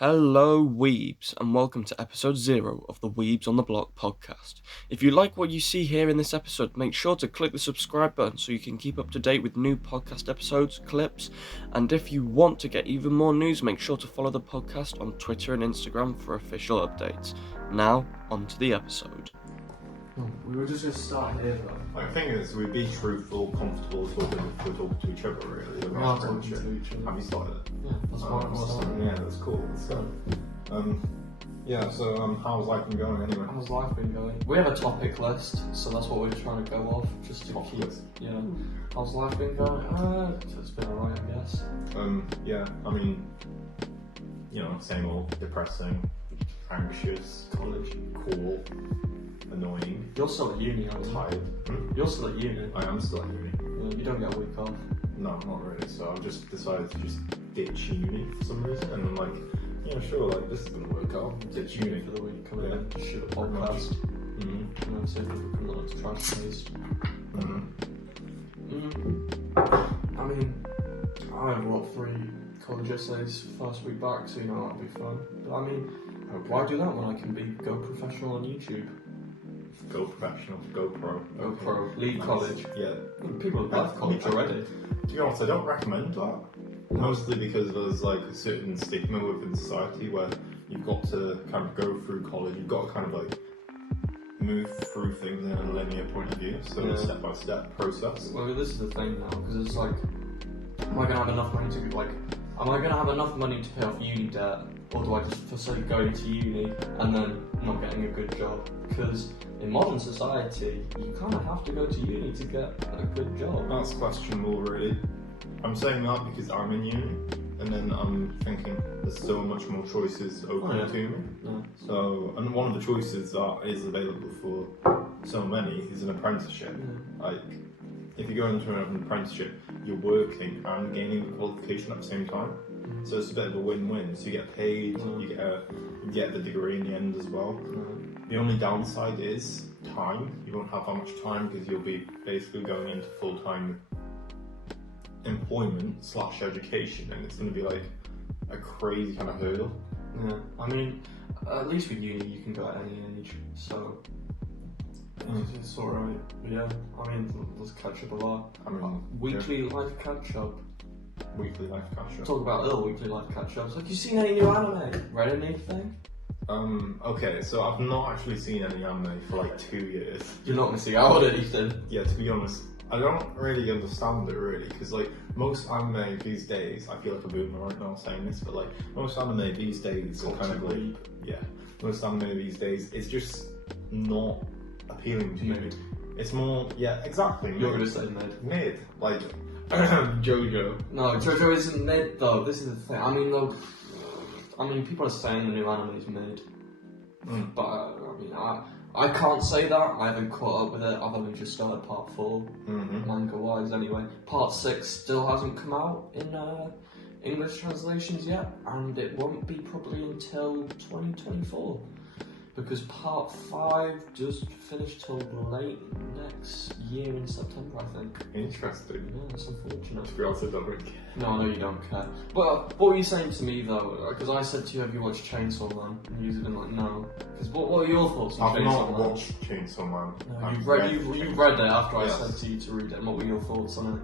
Hello, Weebs, and welcome to episode 0 of the Weebs on the Block podcast. If you like what you see here in this episode, make sure to click the subscribe button so you can keep up to date with new podcast episodes, clips, and if you want to get even more news, make sure to follow the podcast on Twitter and Instagram for official updates. Now, on to the episode. We were just going to start here though. The thing is, we'd be truthful, comfortable talking if we're talking to each other, really. We are talking to each other. Have you started it? Yeah, that's why I'm starting. Yeah, that's cool. How's life been going anyway? How's life been going? We have a topic list, so that's what we're trying to go off, just to Topic keep, list. How's life been going? It's been alright, I guess. Same old, depressing, anxious, College. cool, annoying, You're still at uni, aren't you? tired. You're still at uni. I am still at uni. You don't get a week off. No, not really. So I've just decided to just ditch uni for some reason, and I'm like, this is gonna work out. Ditch uni For the week, come in Yeah. and just shoot a Pretty much. podcast. And then see if we can come on to trash taste. I mean, I have 3 college essays first week back, so that'll be fun. But I mean, why do that when I can go professional on YouTube? Go professional, go pro. Go pro, leave college. Yeah. People have left college already. To be honest, I don't recommend that. Mostly because there's like a certain stigma within society where you've got to kind of go through college, you've got to kind of like move through things in a linear point of view, so a step-by-step process. Well, this is the thing now, because it's like, am I going to have enough money to pay off uni debt, or do I just forsake going to uni and then not getting a good job? Because in modern society, you kind of have to go to uni to get a good job. That's questionable, really. I'm saying that because I'm in uni, and then I'm thinking there's so much more choices open to me. Yeah. So, and one of the choices that is available for so many is an apprenticeship. Like, if you go into an apprenticeship, you're working and gaining the qualification at the same time. So it's a bit of a win-win. So you get paid, you get the degree in the end as well. The only downside is time. You won't have that much time because you'll be basically going into full-time employment / education, and it's going to be like a crazy kind of hurdle. Yeah, I mean, at least with uni you can go at any age, so it's alright. But yeah, I mean, let's catch up a lot. Weekly life catch up. Weekly life catch up. Talk about little weekly life catch ups. Like, you seen any new anime? Read anything? Okay, so I've not actually seen any anime for like 2 years. You're not missing out on anything. Yeah, to be honest, I don't really understand it really, because like most anime these days, I feel like a boomer right now saying this, but like most anime these days are kind of like, most anime these days, it's just not appealing to me. It's more, exactly. You're gonna say mid. Mid, like JoJo. No, JoJo isn't mid though. This is the thing. I mean, people are saying the new anime is mid, but I can't say that. I haven't caught up with it. I've only just started part 4, manga-wise anyway. Part 6 still hasn't come out in English translations yet, and it won't be probably until 2024. Because part 5 just finished till late next year in September, I think. Interesting. Yeah, that's unfortunate. To be honest, I don't really care. No, I know you don't care. But what were you saying to me though? Because I said to you, have you watched Chainsaw Man? And you've been like, no. Because what are your thoughts on I've Chainsaw not Man? watched Chainsaw Man. No, you've read it after I said to you to read it. And what were your thoughts on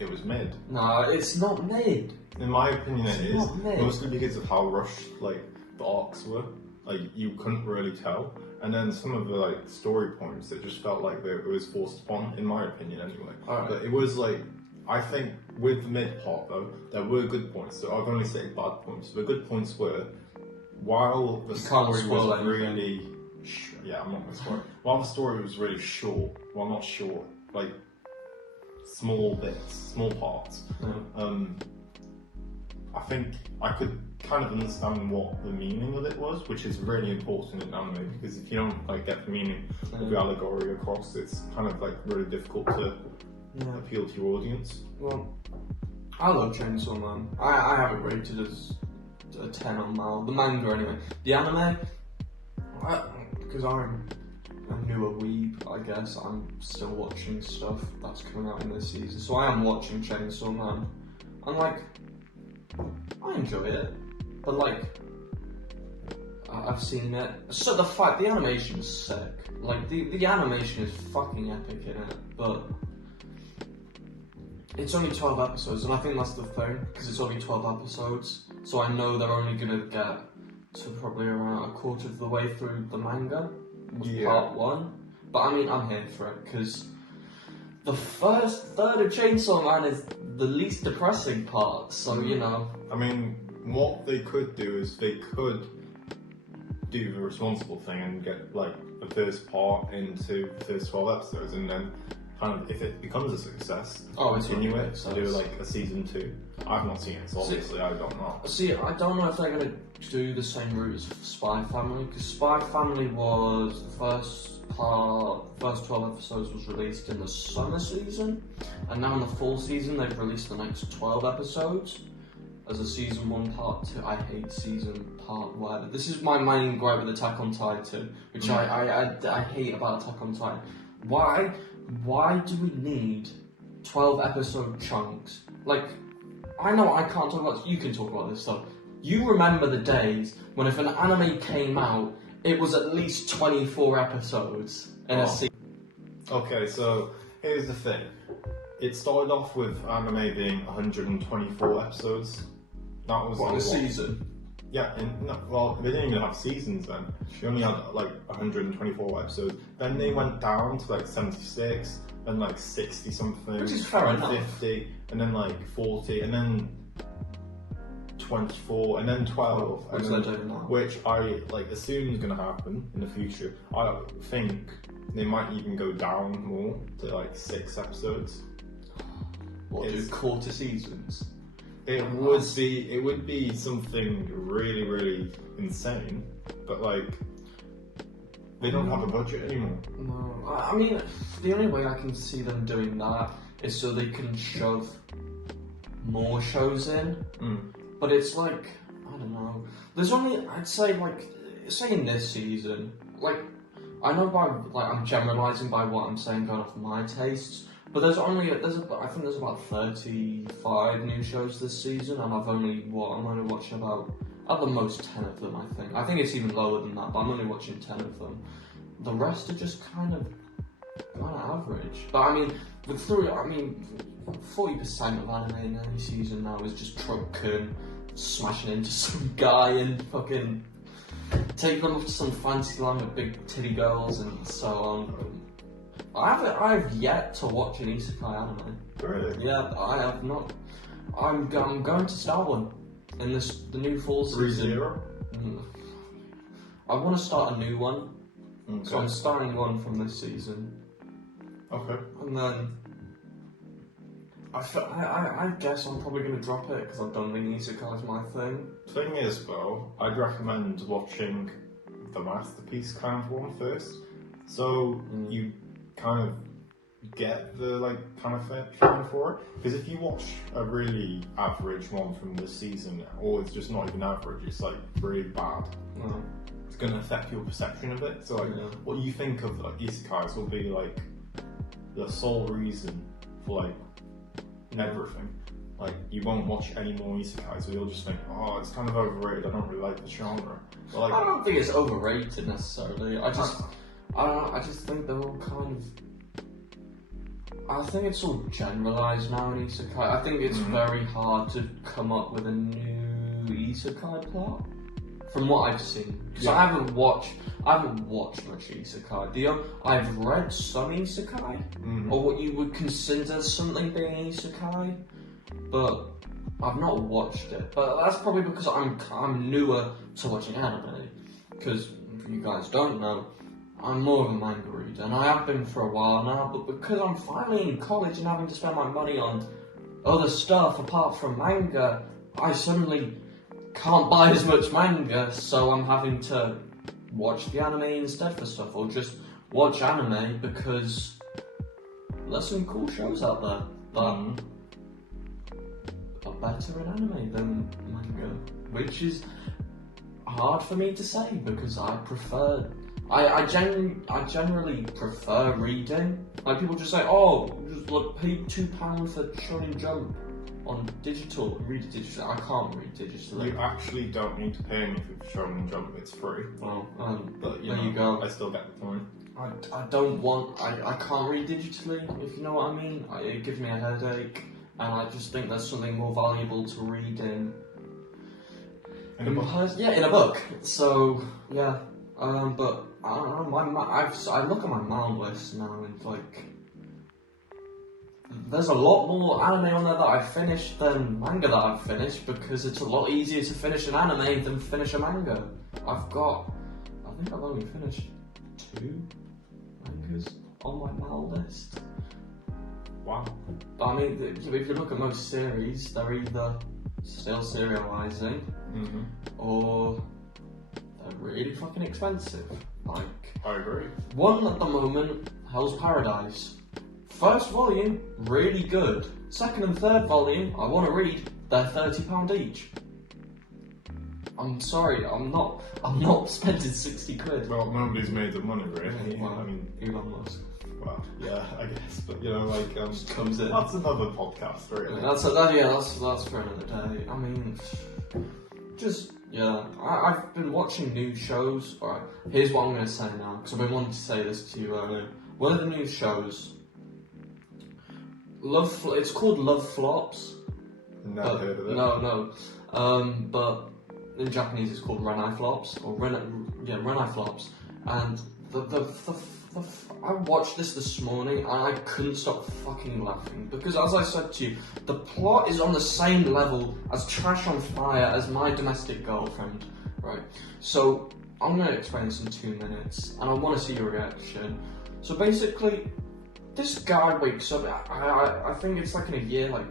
it? It was mid. No, it's not mid. In my opinion, It's it is. not mid. Mostly because of how rushed like the arcs were. Like you couldn't really tell, and then some of the like story points, it just felt like it was forced upon, in my opinion, anyway. Alright. But it was like, I think with the mid part though, there were good points. So I've only said bad points. The good points were, while the story was really, I'm not gonna spoil it. While the story was really short, well not short, like small bits, small parts. I think I could kind of understand what the meaning of it was, which is really important in anime, because if you don't like get the meaning of the allegory across, it's kind of like really difficult to appeal to your audience. Well, I love Chainsaw Man. I have it rated as a 10 on Mal. The manga anyway. The anime, because I'm a newer weeb, I guess, I'm still watching stuff that's coming out in this season. So I am watching Chainsaw Man. And like, I enjoy it. but like, I've seen it. So the animation's sick. Like, the animation is fucking epic in it, but it's only 12 episodes, and I think that's the thing, because it's only 12 episodes, so I know they're only gonna get to probably around a quarter of the way through the manga, part 1. But I mean, I'm here for it, because the first third of Chainsaw Man is the least depressing part, so you know. I mean, what they could do is they could do the responsible thing and get like the first part into the first 12 episodes, and then kind of, if it becomes a success, continue it, do like a season 2. I've not seen it, so obviously I don't know. See, I don't know if they're going to do the same route as Spy Family, because Spy Family was the first 12 episodes was released in the summer season, and now in the fall season they've released the next 12 episodes as a season 1 part 2. I hate season part whatever. This is my main gripe with Attack on Titan, which I hate about Attack on Titan. Why do we need 12 episode chunks? Like, I know I can't talk about, you can talk about this stuff. You remember the days when if an anime came out, it was at least 24 episodes in a season. Okay, so here's the thing. It started off with anime being 124 episodes. That was a season? Yeah, well, they didn't even have seasons then. They only had like 124 episodes. Then they went down to like 76, then like 60 something, which is fair enough. 50, and then like 40, and then 24, and then 12, which I like assume is going to happen in the future. I think they might even go down more to like 6 episodes. What, do quarter seasons? It would be something really, really insane, but like, they don't have a budget anymore. No, I mean, the only way I can see them doing that is so they can shove more shows in. But it's like, I don't know. There's only, I'd say like, say in this season, like, I know I'm generalising by what I'm saying going off my tastes, but I think there's about 35 new shows this season, and I'm only watching about, at the most 10 of them, I think. I think it's even lower than that, but I'm only watching 10 of them. The rest are just kind of average. But I mean, 40% of anime in any season now is just Trucken smashing into some guy and fucking taking them up to some fancy land with big titty girls and so on. I've yet to watch an isekai anime. Really? Yeah, I have not. I'm going to start one in the new fall season. 3-0? I want to start a new one, okay. So I'm starting one from this season. Okay. And then I guess I'm probably going to drop it because I don't think isekai is my thing. Thing is though, I'd recommend watching the Masterpiece kind of one first, so you kind of get the like kind of feeling for it. Because if you watch a really average one from this season, or it's just not even average, it's like really bad. It's going to affect your perception of it. So like, what you think of like isekais will be like the sole reason for like everything. Like, you won't watch any more isekais, so you'll just think, oh, it's kind of overrated, I don't really like the genre. But, like, I don't think it's overrated necessarily. I just think they're all kind of, I think it's all generalised now in isekai. I think it's very hard to come up with a new isekai plot from what I've seen. Because I haven't watched much isekai. I've read some isekai, or what you would consider something being isekai, but I've not watched it. But that's probably because I'm newer to watching anime. Because if you guys don't know, I'm more of a manga reader, and I have been for a while now. But because I'm finally in college and having to spend my money on other stuff apart from manga, I suddenly can't buy as much manga, so I'm having to watch the anime instead for stuff, or just watch anime because there's some cool shows out there that are better in anime than manga, which is hard for me to say because I generally prefer reading. Like, people just say, oh, just pay £2 for Shonen Jump on digital, read it digitally. I can't read digitally. You actually don't need to pay anything for Shonen Jump. It's free. Well, But there you go. I still get the point. I don't want. I can't read digitally. If you know what I mean. It gives me a headache, and I just think there's something more valuable to read in In a book. Yeah, in a book. So yeah, but I don't know. I look at my mound list now, and like, there's a lot more anime on there that I've finished than manga that I've finished, because it's a lot easier to finish an anime than finish a manga. I think I've only finished 2 mangas on my mound list. Wow. But I mean, if you look at most series, they're either still serializing, or they're really fucking expensive. Like, I agree. one at the moment, Hell's Paradise. First volume, really good. Second and third volume, I want to read. They're £30 each. I'm sorry, I'm not spending 60 quid. Well, nobody's made the money, really. Well, I mean, Elon Musk. well, yeah, I guess. But, you know, like, Just comes in. that's another podcast, really. That's for another day. I mean, just, yeah. I've been watching new shows. Alright, here's what I'm going to say now, because I've been wanting to say this to you earlier. One of the new shows, it's called Love Flops. Never heard of it. No. But in Japanese it's called Renai Flops, or Renai Flops. And I watched this morning and I couldn't stop fucking laughing, because as I said to you, the plot is on the same level as Trash on Fire as My Domestic Girlfriend, right? So I'm going to explain this in 2 minutes, and I want to see your reaction. So basically, this guy wakes up, I think it's like in a year, like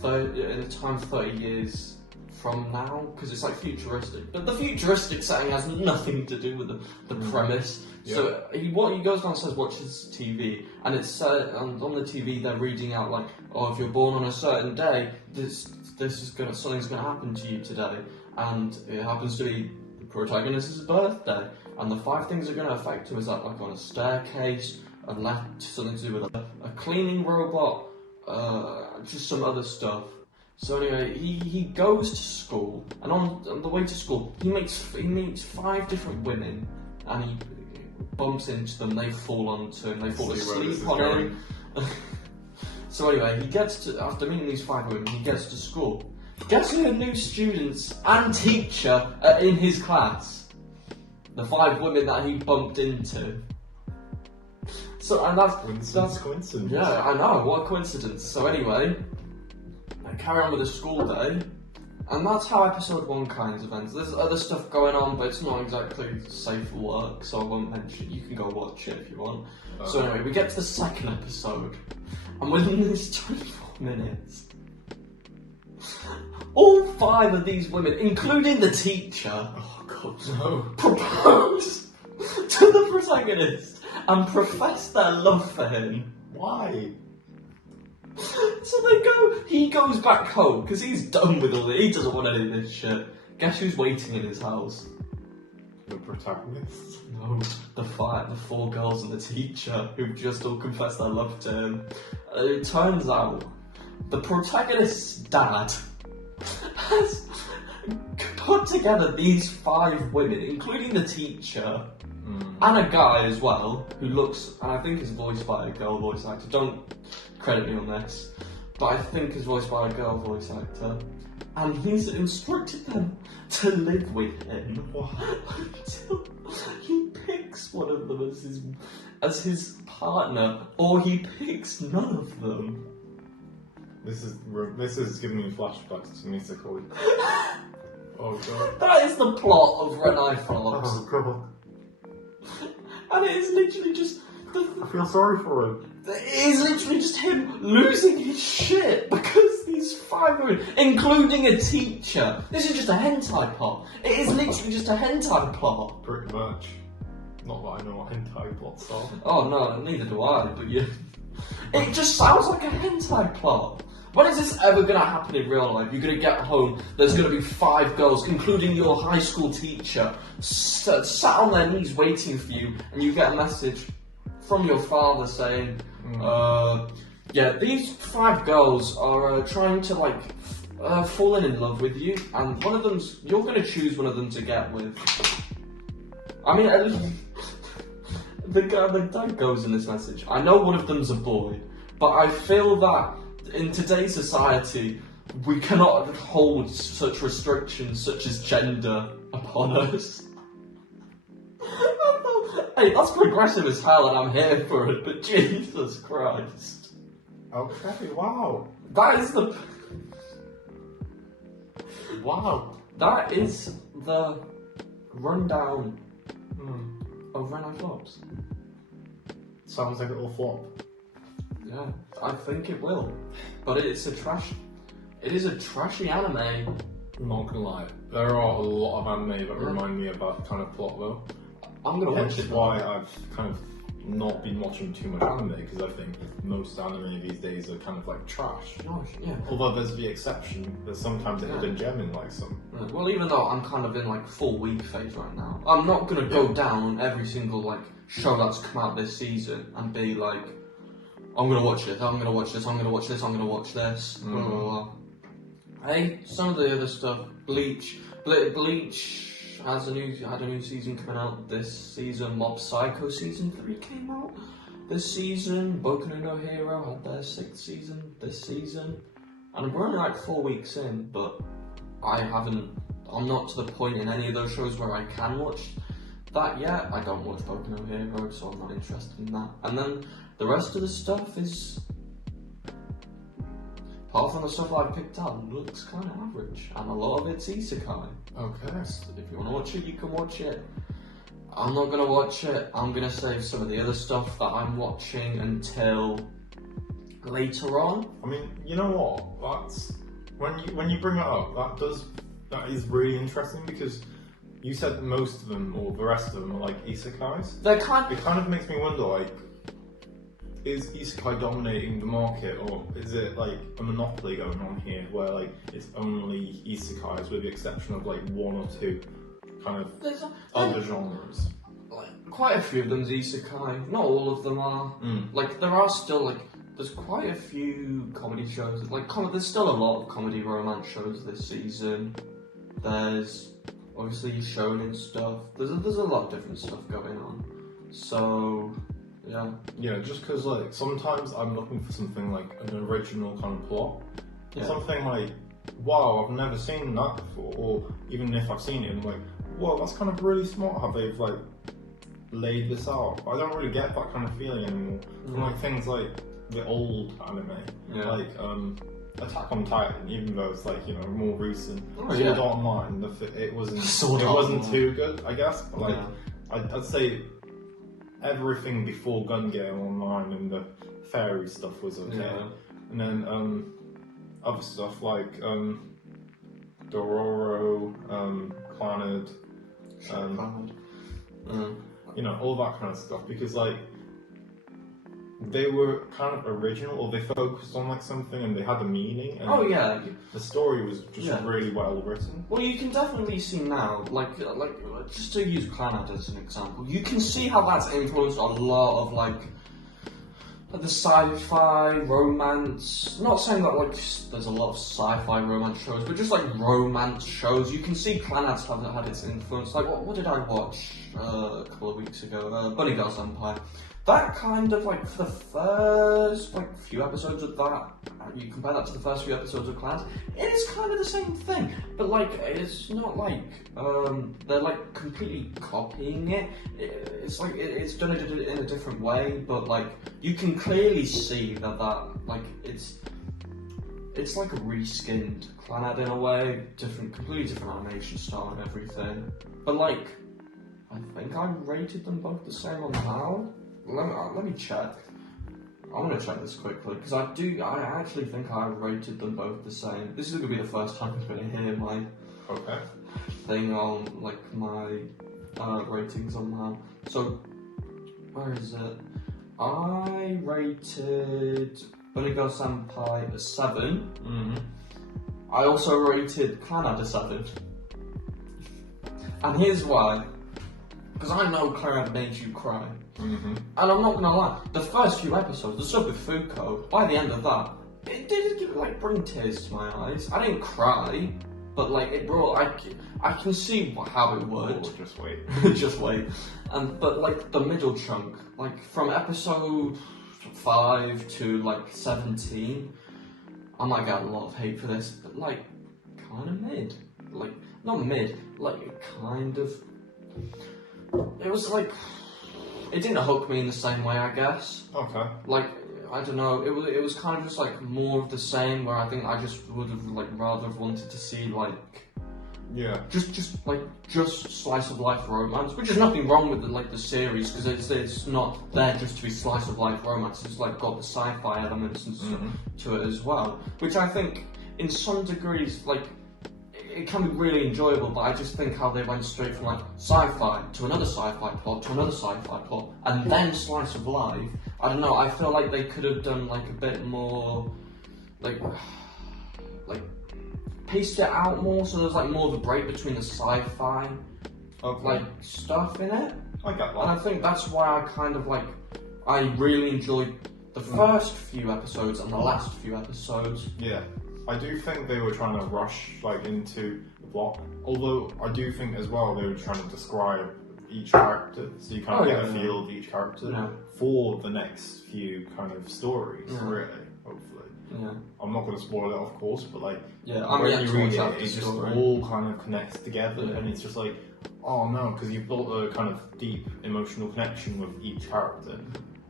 30 years from now, because it's like futuristic. But the futuristic setting has nothing to do with the premise. Yeah. So he goes downstairs, watches TV, and it's and on the TV they're reading out like, oh, if you're born on a certain day, something's gonna happen to you today, and it happens to be the protagonist's birthday, and the 5 things that are gonna affect him is that, like, on a staircase, something to do with a cleaning robot, just some other stuff. So anyway, he goes to school, and on the way to school, he meets 5 different women, and he bumps into them. They fall onto him. They fall asleep on him. So anyway, after meeting these 5 women, he gets to school. Guess who the new students and teacher are in his class? The 5 women that he bumped into. So, and that's coincidence. Yeah, I know, what a coincidence. So anyway, I carry on with the school day, and that's how episode 1 kind of ends. There's other stuff going on, but it's not exactly safe for work, so I won't mention it. You can go watch it if you want. So anyway, we get to the 2nd episode, and within this 24 minutes, all 5 of these women, including the teacher, oh god no, propose to the protagonist and profess their love for him. Why? So he goes back home, because he's done with all this, he doesn't want any of this shit. Guess who's waiting in his house? The protagonist? No, the 4 girls and the teacher, who've just all confessed their love to him. It turns out, the protagonist's dad has put together these 5 women, including the teacher, and a guy as well, who looks, and I think is voiced by a girl voice actor. Don't credit me on this, but I think is voiced by a girl voice actor. And he's instructed them to live with him until he picks one of them as his partner, or he picks none of them. This is giving me flashbacks to Misakoi. Oh god. That is the plot of Renai Flops. Oh god. And it is literally just... I feel sorry for him. It is literally just him losing his shit because these 5 women, including a teacher. This is just a hentai plot. It is literally just a hentai plot. Pretty much. Not that I know what hentai plots are. Oh no, neither do I, but yeah. It just sounds like a hentai plot. When is this ever going to happen in real life? You're going to get home, there's going to be 5 girls, including your high school teacher, sat on their knees waiting for you, and you get a message from your father saying, Yeah, these 5 girls are trying to like falling in love with you, and one of them's you're gonna choose one of them to get with. I mean, at least the dad goes in this message. I know one of them's a boy, but I feel that in today's society we cannot hold such restrictions such as gender upon us. Hey, that's progressive as hell, and I'm here for it. But Jesus Christ. Okay, wow. That is the. Wow. That is the rundown of Ren I Flops. Sounds like a little flop. Yeah, I think it will. But it is a trashy anime. I'm not gonna lie. There are a lot of anime that remind me of that kind of plot though. I'm gonna watch Hence it. why I've kind of not been watching too much anime, because I think most anime these days are kind of like trash. Gosh, yeah. Although there's the exception, there's sometimes a hidden gem in like some. Well, even though I'm kind of in like full week phase right now, I'm not gonna go down on every single like show that's come out this season and be like, I'm gonna watch it, I'm gonna watch this, I'm gonna watch this, I'm gonna watch this. Blah, blah, blah. Hey, some of the other stuff, Bleach had a new season coming out this season. Mob Psycho season 3 came out this season. Boku no Hero had their 6th season this season, and we're only like 4 weeks in, but I'm not to the point in any of those shows where I can watch that yet. I don't watch Boku no Hero, so I'm not interested in that. And then the rest of the stuff is, apart from the stuff I've picked out, looks kind of average, and a lot of it's isekai. Okay. If you want to watch it, you can watch it. I'm not gonna watch it. I'm gonna save some of the other stuff that I'm watching until later on. I mean, you know what? That's when you bring that up, that is really interesting, because you said most of them or the rest of them are like isekais. It kind of makes me wonder, like, is isekai dominating the market, or is it like a monopoly going on here where like it's only isekais with the exception of like 1 or 2 kind of other genres? Like, quite a few of them's isekai. Not all of them are. Like there are still like there's quite a few comedy shows. Like there's still a lot of comedy romance shows this season. There's obviously shonen stuff. There's a lot of different stuff going on. So. Yeah, just because like sometimes I'm looking for something like an original kind of plot. Something like, wow, I've never seen that before, or even if I've seen it, I'm like, whoa, that's kind of really smart how they've like laid this out. I don't really get that kind of feeling anymore. From like things like the old anime, like Attack on Titan, even though it's like, you know, more recent. Sword Art Online, it wasn't too good, I guess. But like, I'd say everything before Gun Game Online and the fairy stuff was okay. And then other stuff like Dororo, Clannad, you know, all that kind of stuff, because like they were kind of original, or they focused on like something and they had a meaning, and the story was just really well written. Well, you can definitely see now, like just to use Clannad as an example, you can see how that's influenced a lot of like the sci-fi romance. Not saying that like there's a lot of sci-fi romance shows, but just like romance shows. You can see Clannad's have had its influence. Like what did I watch a couple of weeks ago? Bunny Girls Empire. That kind of like for the first like few episodes of that, you compare that to the first few episodes of Clannad, it is kind of the same thing, but like it's not like they're like completely copying it. It's like it's done it in a different way, but like you can clearly see that like it's like a reskinned Clannad in a way, completely different animation style and everything. But like I think I rated them both the same on how. Let me check. I'm gonna check this quickly because I actually think I rated them both the same. This is gonna be the first time I'm gonna hear my thing on like my ratings on now. So where is it? I rated Bunny Girl Senpai a 7. I also rated Clannad a 7. And here's why. because I know Claire made you cry. Mm-hmm. And I'm not gonna lie, the first few episodes, the stuff with Fuko, by the end of that, it did like bring tears to my eyes. I didn't cry, but like it brought. I can see how it would. Oh, just wait. Just wait. But like the middle chunk, like from episode 5 to like 17, I might get a lot of hate for this, but like kind of mid. Like not mid, like kind of. It was like it didn't hook me in the same way, I guess. Okay. Like I don't know, it was kind of just like more of the same. Where I think I just would have like rather have wanted to see like just slice of life romance, which is nothing wrong with the series because it's not there just to be slice of life romance. It's like got the sci-fi elements and stuff to it as well, which I think in some degrees like. It can be really enjoyable, but I just think how they went straight from like sci-fi to another sci-fi plot to another sci-fi plot, and then slice of life. I don't know. I feel like they could have done like a bit more, like paced it out more, so there's like more of a break between the sci-fi like stuff in it. I get that. And I think that's why I kind of like I really enjoyed the first few episodes and the last few episodes. Yeah. I do think they were trying to rush like into the plot. Although I do think as well they were trying to describe each character, so you kind of get a feel of each character for the next few kind of stories. Really, hopefully. Yeah. I'm not going to spoil it, of course, but like I'm when yet you to read watch it, that it just story. all kind of connects together, and it's just like, oh no, because you've built a kind of deep emotional connection with each character,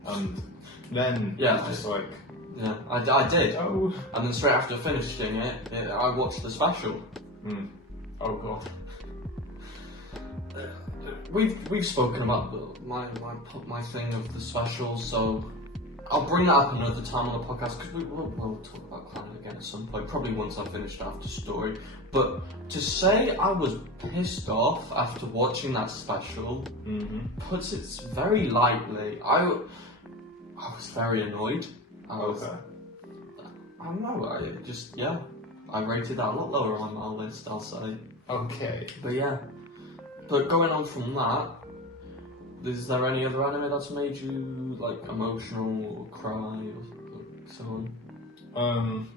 and then it's just like. Yeah, I did. Oh. And then straight after finishing it, I watched the special. Oh god. We've spoken about my thing of the special, so I'll bring that up another time on the podcast because we'll talk about Clan again at some point. Probably once I've finished After Story. But to say I was pissed off after watching that special puts it very lightly. I was very annoyed. I don't know, I rated that a lot lower on my list, I'll say. Okay. But going on from that, is there any other anime that's made you, like, emotional or cry or so on?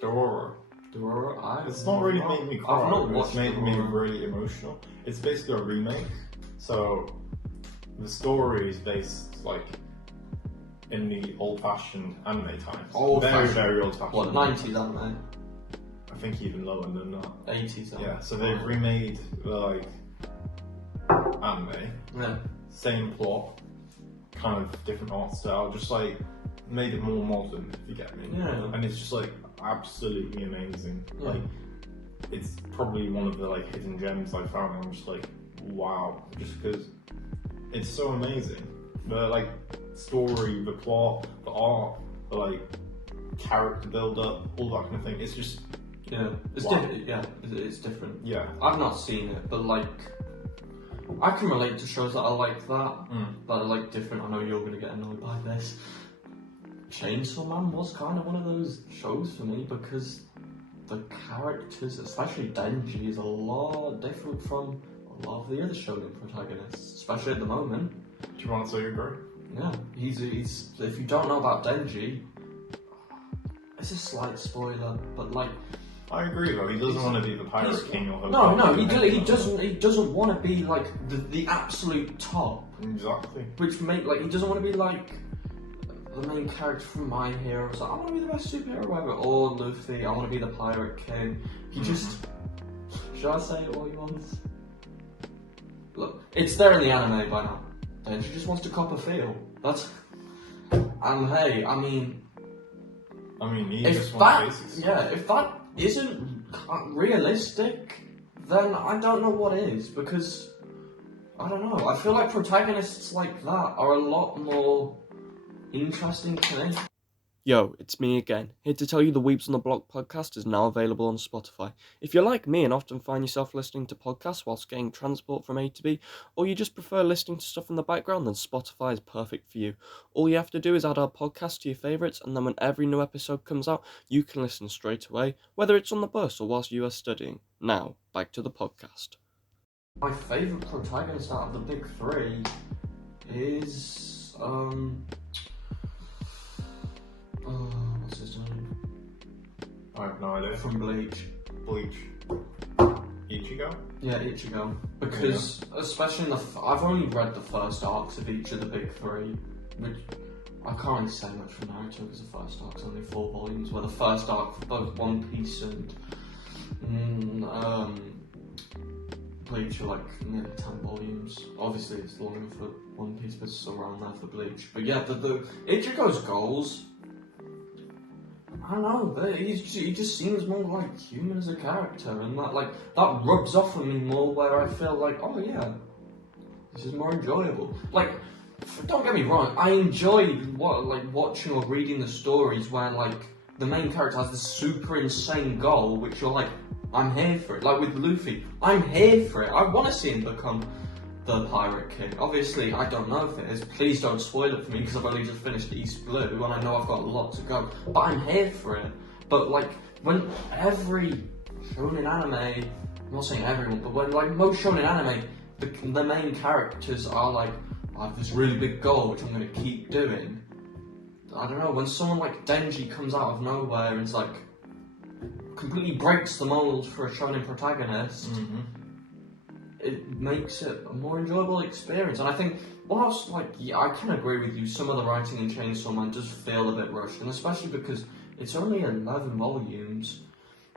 Dororo? It's not really made me cry, I've not but watched it's made me Dororo. really emotional. It's basically a remake, so the story is based, like, in the old-fashioned anime times. Very old-fashioned. What, 90s anime? I think even lower than that. 80s anime? Yeah, so they've remade like anime. Yeah. Same plot, kind of different art style, just like made it more modern, if you get me. Yeah. And it's just like absolutely amazing. Yeah. Like it's probably one of the like hidden gems I found. I'm just like, wow, just because it's so amazing. The like story, the plot, the art, the like character build up, all that kind of thing. It's just it's wow. different. Yeah, it's different. Yeah. I've not seen it, but like I can relate to shows that are like that, that are like different. I know you're gonna get annoyed by this. Chainsaw Man was kind of one of those shows for me because the characters, especially Denji, is a lot different from a lot of the other shonen protagonists, especially at the moment. Do you want to say you agree? Yeah, he's. If you don't know about Denji, it's a slight spoiler, but like. I agree though. He doesn't want to be the pirate king or he doesn't want to be like the absolute top. Exactly. Which he doesn't want to be like the main character from My Hero. So I want to be the best superhero ever, or Luffy. I want to be the pirate king. He just. Should I say it all he wants? Look, it's there in the anime by now. Denji just wants to cop a feel. That's. And hey, I mean, he just wants basics. Yeah, if that isn't realistic, then I don't know what is, because I don't know. I feel like protagonists like that are a lot more interesting to me. Yo, it's me again, here to tell you the Weebs on the Block podcast is now available on Spotify. If you're like me and often find yourself listening to podcasts whilst getting transport from A to B, or you just prefer listening to stuff in the background, then Spotify is perfect for you. All you have to do is add our podcast to your favourites, and then when every new episode comes out, you can listen straight away, whether it's on the bus or whilst you are studying. Now, back to the podcast. My favourite protagonist out of the big three is what's his name? I have no idea. From Bleach. Bleach. Ichigo? Yeah, Ichigo. Because, especially in I've only read the first arcs of each of the big three, which I can't really say much for Naruto because the first arc's only 4 volumes, where the first arc for both One Piece and Bleach are like nearly 10 volumes. Obviously it's longer for One Piece, but it's around there for Bleach. But yeah, the Ichigo's goals, I don't know, but he just seems more like human as a character, and that rubs off on me more, where I feel like, oh yeah, this is more enjoyable. Like, don't get me wrong, I enjoy watching or reading the stories where like the main character has this super insane goal, which you're like, I'm here for it. Like with Luffy, I'm here for it. I want to see him become the Pirate King. Obviously, I don't know if it is. Please don't spoil it for me because I've only just finished East Blue and I know I've got a lot to go. But I'm here for it. But like, when every shonen anime, I'm not saying everyone, but when like most shonen anime, the main characters are like, I have this really big goal which I'm going to keep doing. I don't know, when someone like Denji comes out of nowhere and is like, completely breaks the mold for a shonen protagonist, it makes it a more enjoyable experience. And I think, whilst like, yeah, I can agree with you, some of the writing in Chainsaw Man does feel a bit rushed, and especially because it's only 11 volumes.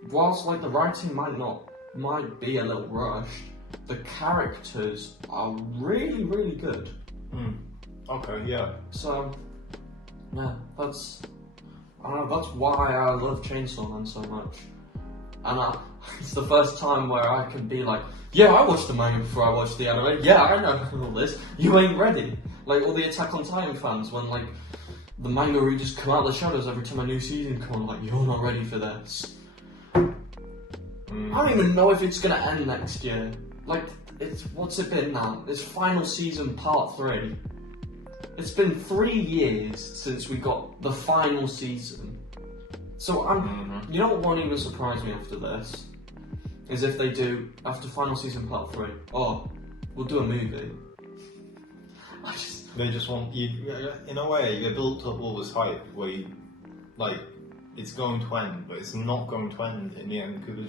Whilst like the writing might be a little rushed, the characters are really, really good. Okay, yeah. So, yeah, that's why I love Chainsaw Man so much. And it's the first time where I can be like, yeah, I watched the manga before I watched the anime. Yeah, I know all this. You ain't ready. Like all the Attack on Titan fans, when like the manga readers come out of the shadows every time a new season comes, like, you're not ready for this. I don't even know if it's gonna end next year. Like, what's it been now? It's final season part 3. It's been 3 years since we got the final season. So you know what won't even surprise me after this? Is if they do, after final season part 3, we'll do a movie. They just want you, in a way, you built up all this hype where you, like, it's going to end, but it's not going to end in the end because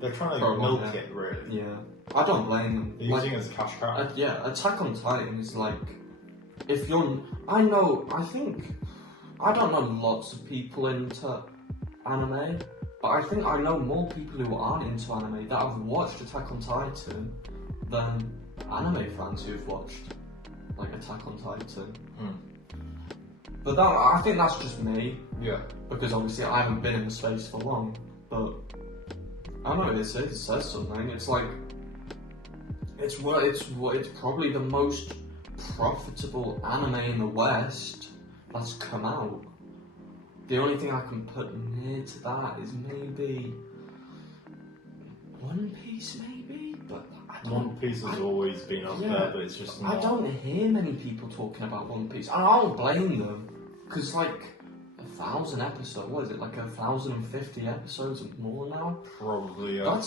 they're trying to milk it, really. Yeah. I don't blame them. They're using it as a cash cow. Yeah, Attack on Titan is like, if you're, I don't know lots of people into anime, but I think I know more people who aren't into anime that have watched Attack on Titan than anime fans who've watched like Attack on Titan. But I think that's just me. Yeah. Because obviously I haven't been in the space for long, but I don't know, it says something. It's like, it's probably the most profitable anime in the West that's come out. The only thing I can put near to that is maybe One Piece, maybe? But One Piece has always been up there, but it's just not. I don't hear many people talking about One Piece. And I don't blame them, because like 1,000 episodes, what is it, like 1,050 episodes and more now? Probably, yeah.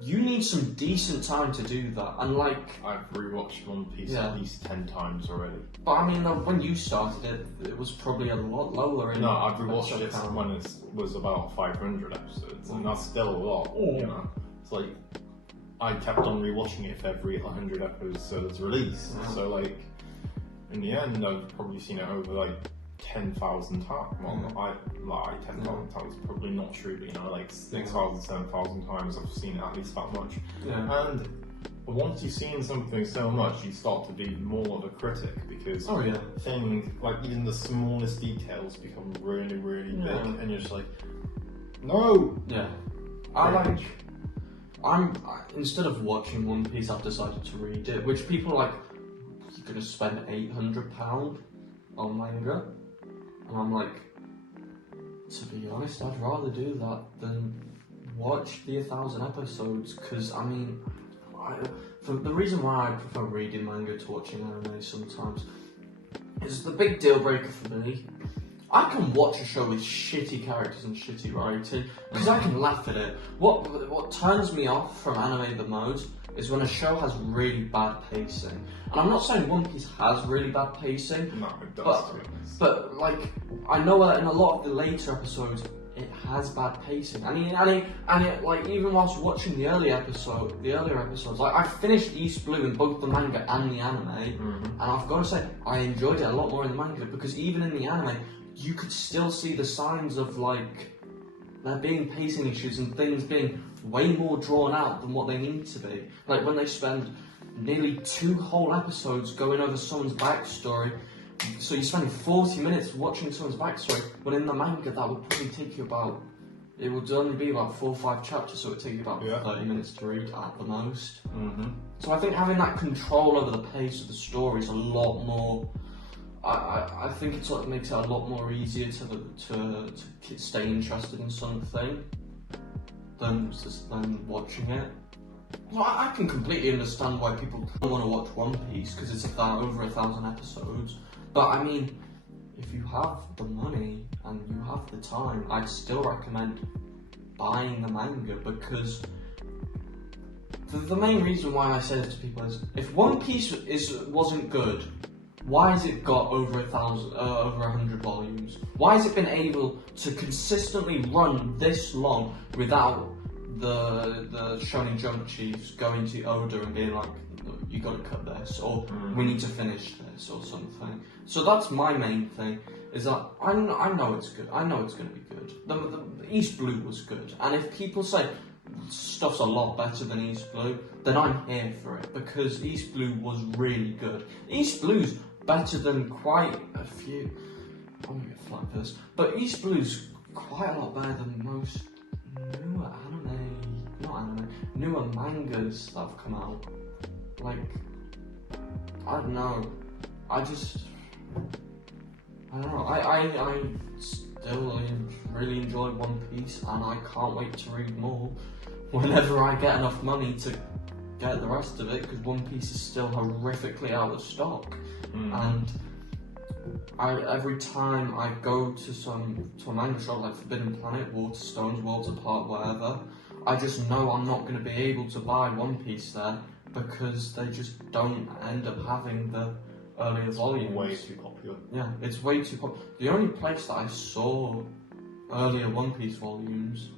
You need some decent time to do that, and like... I've rewatched One Piece at least 10 times already. But I mean, when you started it was probably a lot lower. No, I've rewatched it when it was about 500 episodes, and that's still a lot, you know? It's like, I kept on rewatching it for every 100 episodes released, so like, in the end, I've probably seen it over like 10,000 times. Well, 10,000 times probably not true, but you know, like 6,000, 7,000 times I've seen it at least that much. Yeah. And once you've seen something so much, you start to be more of a critic because things like even the smallest details become really, really big, and you're just like, no. Yeah. Instead of watching One Piece, I've decided to read it, which people are like, you're gonna spend £800 on manga. And I'm like, to be honest, I'd rather do that than watch the 1,000 episodes, because I mean, the reason why I prefer reading manga to watching anime sometimes is the big deal breaker for me. I can watch a show with shitty characters and shitty writing because I can laugh at it. What turns me off from anime the most is when a show has really bad pacing. And I'm not saying One Piece has really bad pacing. No, it does. To be honest. But like, I know that in a lot of the later episodes, it has bad pacing. And it like, even whilst watching the earlier episodes, like I finished East Blue in both the manga and the anime, and I've got to say I enjoyed it a lot more in the manga because even in the anime, you could still see the signs of like there being pacing issues and things being way more drawn out than what they need to be. Like when they spend nearly 2 whole episodes going over someone's backstory. So you're spending 40 minutes watching someone's backstory, when in the manga that would probably take you about, it would only be about 4 or 5 chapters, so it would take you about 30 minutes to read at the most. So I think having that control over the pace of the story is a lot more, I think it sort of makes it a lot more easier to stay interested in something than watching it. Well, I can completely understand why people don't want to watch One Piece because it's over 1,000 episodes. But I mean, if you have the money and you have the time, I'd still recommend buying the manga because the main reason why I say this to people is if One Piece wasn't good, why has it got over 100 volumes? Why has it been able to consistently run this long without the Shonen Jump chiefs going to Oda and being like, you got to cut this, or we need to finish this, or something. So that's my main thing, is that I know it's good. I know it's going to be good. The East Blue was good, and if people say stuff's a lot better than East Blue, then I'm here for it, because East Blue was really good. East Blue's better than quite a few. I'm going to get flat this, but East Blue's quite a lot better than most newer mangas that have come out. Like, I don't know. I don't know. I still really enjoy One Piece, and I can't wait to read more whenever I get enough money to get the rest of it, because One Piece is still horrifically out of stock. And every time I go to a manga shop like Forbidden Planet, Waterstones, Worlds Apart, whatever, I just know I'm not going to be able to buy One Piece there because they just don't end up having the earlier volumes. Way too popular. Yeah, it's way too popular. The only place that I saw earlier One Piece volumes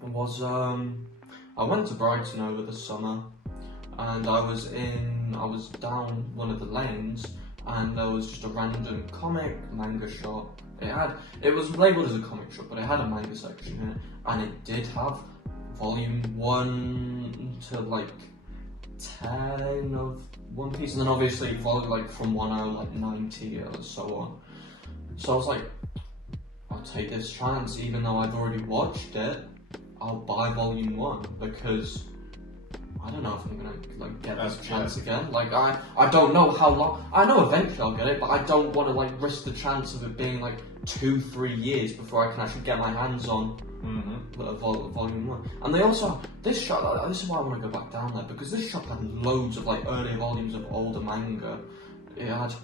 was I went to Brighton over the summer, and I was down one of the lanes, and there was just a random manga shop. It was labelled as a comic shop, but it had a manga section in it, and it did have volume 1 to like 10 of One Piece, and then obviously volume like from 1 to like 90 or so on. So I was like, I'll take this chance, even though I've already watched it. I'll buy volume 1 because I don't know if I'm gonna like get this chance again. Like I don't know how long. I know eventually I'll get it, but I don't want to like risk the chance of it being like 2-3 years before I can actually get my hands on volume 1. And they also this shop. This is why I want to go back down there, because this shop had loads of like earlier volumes of older manga. It had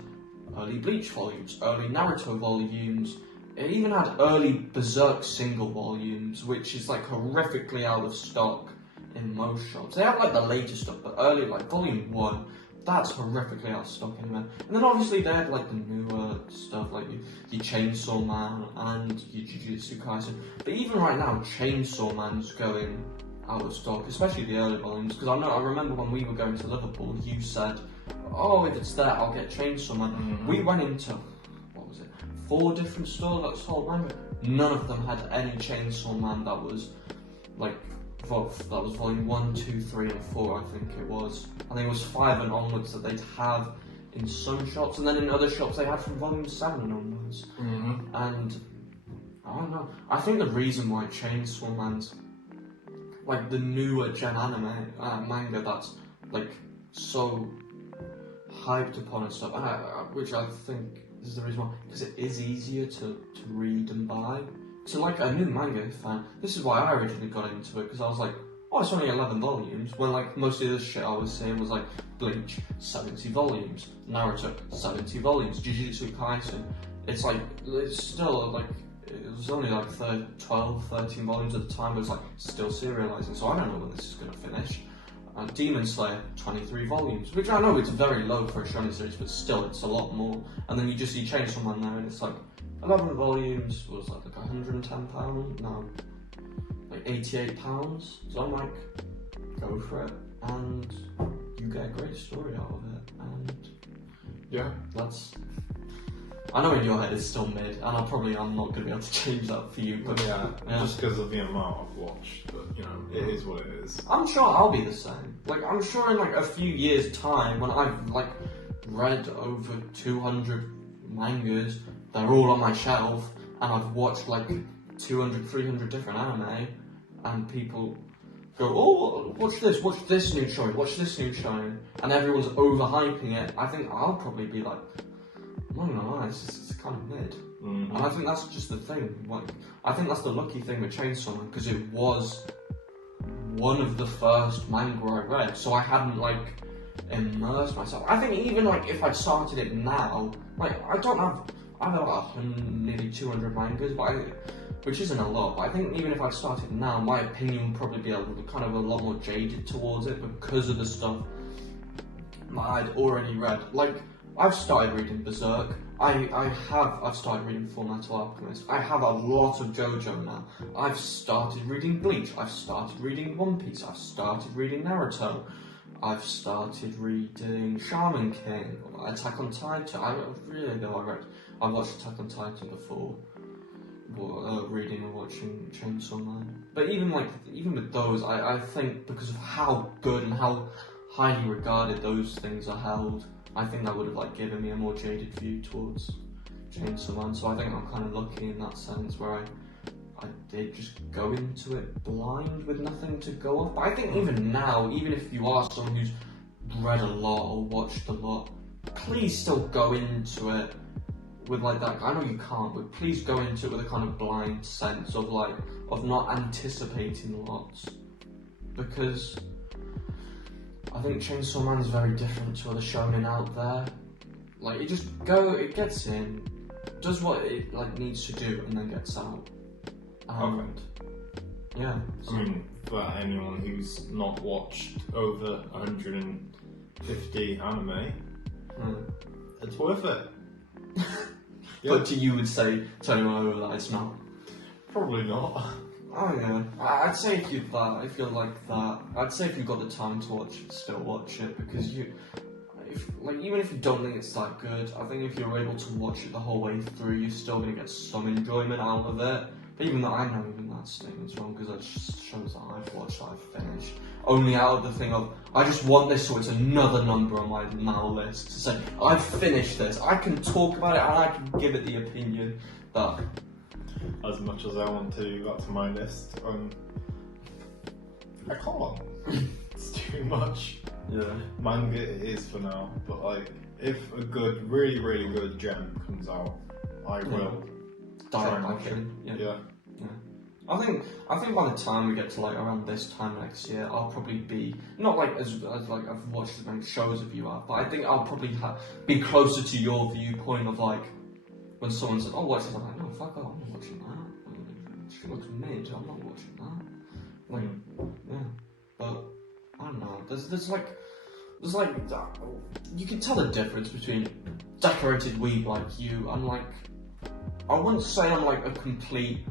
early Bleach volumes, early Naruto volumes. It even had early Berserk single volumes, which is like horrifically out of stock in most shops. They have like the latest stuff, but early, like volume 1, that's horrifically out of stock in there. And then obviously they had like the newer stuff, like your Chainsaw Man and your Jujutsu Kaisen. But even right now, Chainsaw Man's going out of stock, especially the early volumes, because I remember when we were going to Liverpool, you said, oh, if it's there, I'll get Chainsaw Man. We went into, 4 different stores that sold manga. None of them had any Chainsaw Man that was like, that was volume 1, 2, 3 and 4, I think it was. I think it was 5 and onwards that they'd have in some shops, and then in other shops they had from volume 7 and onwards. And I don't know, I think the reason why Chainsaw Man's like the newer gen anime manga that's like so hyped upon and stuff, which I think is the reason why, because it is easier to read and buy. So like a new manga fan, this is why I originally got into it, because I was like, oh, it's only 11 volumes, when like most of the shit I was saying was like Bleach, 70 volumes, Naruto, 70 volumes, Jujutsu Kaisen, it's like, it's still like, it was only like 12, 13 volumes at the time, but it's like still serializing, so I don't know when this is going to finish. Demon Slayer, 23 volumes, which I know it's very low for a shonen series, but still, it's a lot more. And then you just see Chainsaw Man there, and it's like 11 volumes, what was that, like £110? No, like £88. So I'm like, go for it, and you get a great story out of it. And Yeah. that's, I know in your head it's still mid, and I'm not going to be able to change that for you, but Yeah, just because of the amount I've watched, but you know, it is what it is. I'm sure I'll be the same. Like, I'm sure in like a few years' time, when I've like read over 200 mangas, they're all on my shelf, and I've watched like 200, 300 different anime, and people go, oh, watch this new show, watch this new show, and everyone's overhyping it. I think I'll probably be like, I'm not gonna lie, it's kind of mid. Mm-hmm. And I think that's just the thing. Like, I think that's the lucky thing with Chainsaw Man, because it was one of the first manga I read, so I hadn't like immersed myself. I think even like if I'd started it now, like I have about nearly 200 mangas, which isn't a lot. But I think even if I'd started now, my opinion would probably be kind of a lot more jaded towards it because of the stuff that I'd already read. Like, I've started reading Berserk. I've started reading Fullmetal Alchemist. I have a lot of JoJo now. I've started reading Bleach. I've started reading One Piece. I've started reading Naruto. I've started reading Shaman King, Attack on Titan. I've watched Attack on Titan before reading and watching Chainsaw Man. But even with those, I think because of how good and how highly regarded those things are held, I think that would have like given me a more jaded view towards Chainsaw Man. So I think I'm kind of lucky in that sense where I did just go into it blind with nothing to go off. But I think even now, even if you are someone who's read a lot or watched a lot, please still go into it with like that. I know you can't, but please go into it with a kind of blind sense of not anticipating lots, because I think Chainsaw Man is very different to other shonen out there. Like, it gets in, does what it like needs to do, and then gets out. And yeah. I mean, for anyone who's not watched over 150 anime, it's worth it. But you would say to anyone over that it's not? Probably not. Oh yeah, I'd say if you're like that, I'd say if you've got the time to watch it, still watch it, because even if you don't think it's that good, I think if you're able to watch it the whole way through, you're still going to get some enjoyment out of it. But even though I know even that statement's wrong, because that just shows that I've watched, I've finished. Only out of the thing of, I just want this so it's another number on my now list to say, I've finished this, I can talk about it and I can give it the opinion that... As much as I want to do that to my list, I can't. It's too much. Yeah. Manga it is for now, but like, if a good, really, really good gem comes out, I will try and watch it. Yeah. I think by the time we get to like around this time next year, I'll probably be not like as like I've watched as many shows as you have, but I think I'll probably be closer to your viewpoint of like when someone says, "Oh, what's this?" I'm like, "No, fuck off, I'm not watching that. She looks mid. I'm not watching that." Like, yeah, but I don't know. There's like you can tell the difference between decorated weeb like you and like, I wouldn't say I'm like a complete,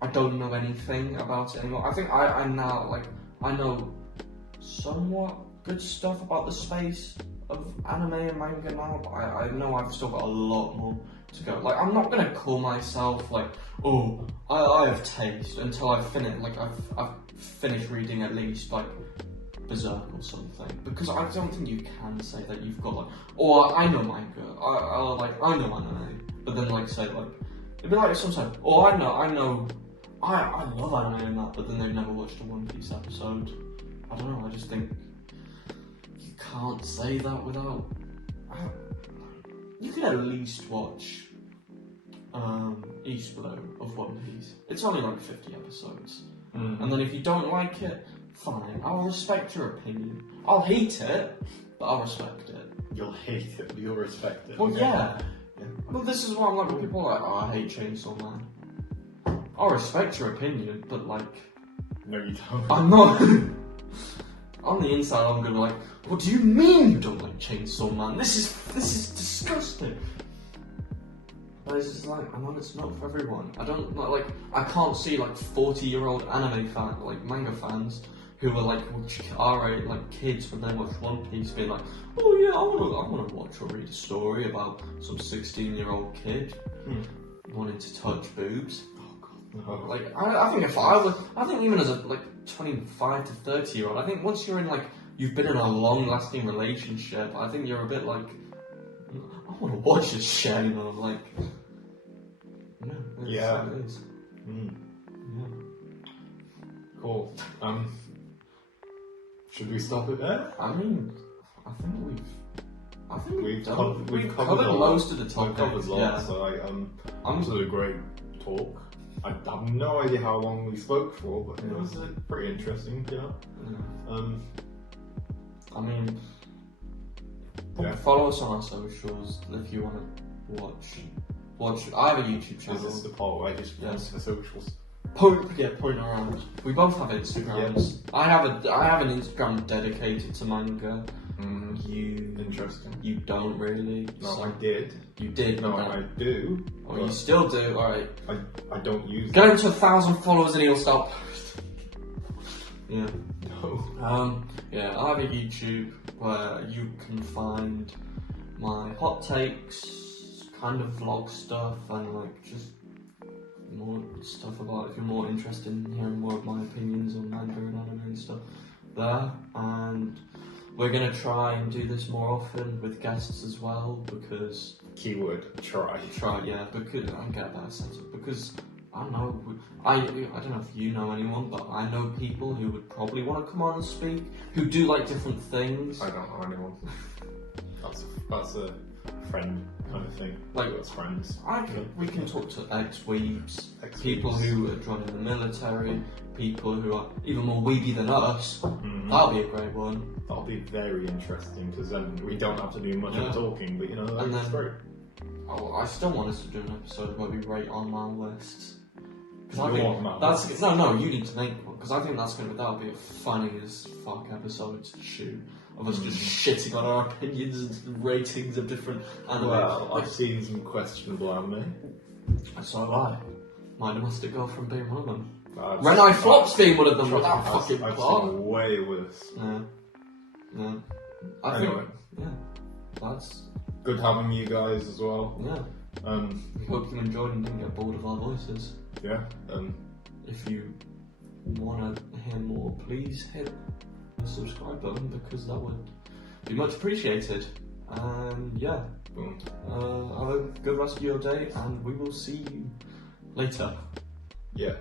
I don't know anything about it anymore. I think I now, like, I know somewhat good stuff about the space of anime and manga now, but I know I've still got a lot more to go. Like, I'm not gonna call myself like, oh, I have taste until I've finished, like, I've finished reading at least like Berserk or something, because I don't think you can say that you've got like, oh, I know manga, I know anime, but then like say like, it'd be like sometimes, oh, I love anime and that, but then they've never watched a One Piece episode. I don't know, I just think you can't say that without, you can at least watch East Blue of One Piece. It's only like 50 episodes. And then if you don't like it, fine, I'll respect your opinion. I'll hate it, but I'll respect it. You'll hate it, but you'll respect it. Well, yeah. But this is what I'm like when people are like, oh, I hate Chainsaw Man. I respect your opinion, but like, No, you don't. I'm not. On the inside, I'm gonna be like, what do you mean you don't like Chainsaw Man? This is disgusting. But it's just like, I know it's not for everyone. I don't like. I can't see like 40-year-old anime fan, like manga fans, who are like R8 like kids when they watch One Piece, being like, oh yeah, I wanna watch or read a story about some 16-year-old kid wanting to touch boobs. Oh. Like I think if I was, I think even as a like 25 to 30-year-old, I think once you're in like, you've been in a long-lasting relationship, I think you're a bit like, I want to watch this shit, you know, like, Yeah. It is. Yeah. Cool. Should we stop it there? I mean, I think we've covered most of the topics. We've covered lots. Yeah. So this was a great talk. I have no idea how long we spoke for, but it was pretty interesting, you know. I mean, follow us on our socials if you want to watch. I have a YouTube channel. Is this the part where I just post the socials? Point around. We both have Instagrams. Yeah. I have an Instagram dedicated to manga. Interesting. You don't really. No, so I did. You did. No, I do. Oh, you still do. All right. I don't use. Get him to 1,000 followers and he'll stop. Yeah. No. Yeah. I have a YouTube where you can find my hot takes, kind of vlog stuff, and like just more stuff about if you're more interested in hearing more of my opinions on manga and anime and stuff there. And we're gonna try and do this more often with guests as well, because Keyword try. yeah, because I get that sense of, because I don't know, I don't know if you know anyone, but I know people who would probably want to come on and speak, who do like different things. I don't know anyone. That's a friend kind of thing. Like, that's friends. We can talk to ex-weebs, people who are joining the military, people who are even more weeby than us. That'll be a great one. That'll be very interesting, because then we don't have to do much of talking, but you know, and that's then, great. I still want us to do an episode where we rate online lists. No, you need to make one, because I think that'll be a funny as fuck episode to shoot, of us just shitting on our opinions and ratings of different anime. Well, I've seen some questionable anime. So have I. My domestic girlfriend being one of them. When I Flops being one of them without fucking I've plot. seen way worse. Yeah. Anyway. That's good having you guys as well. Yeah. We hope you enjoyed and didn't get bored of our voices. Yeah. If you want to hear more, please hit the subscribe button, because that would be much appreciated. And yeah, have a good rest of your day, and we will see you later. Yeah.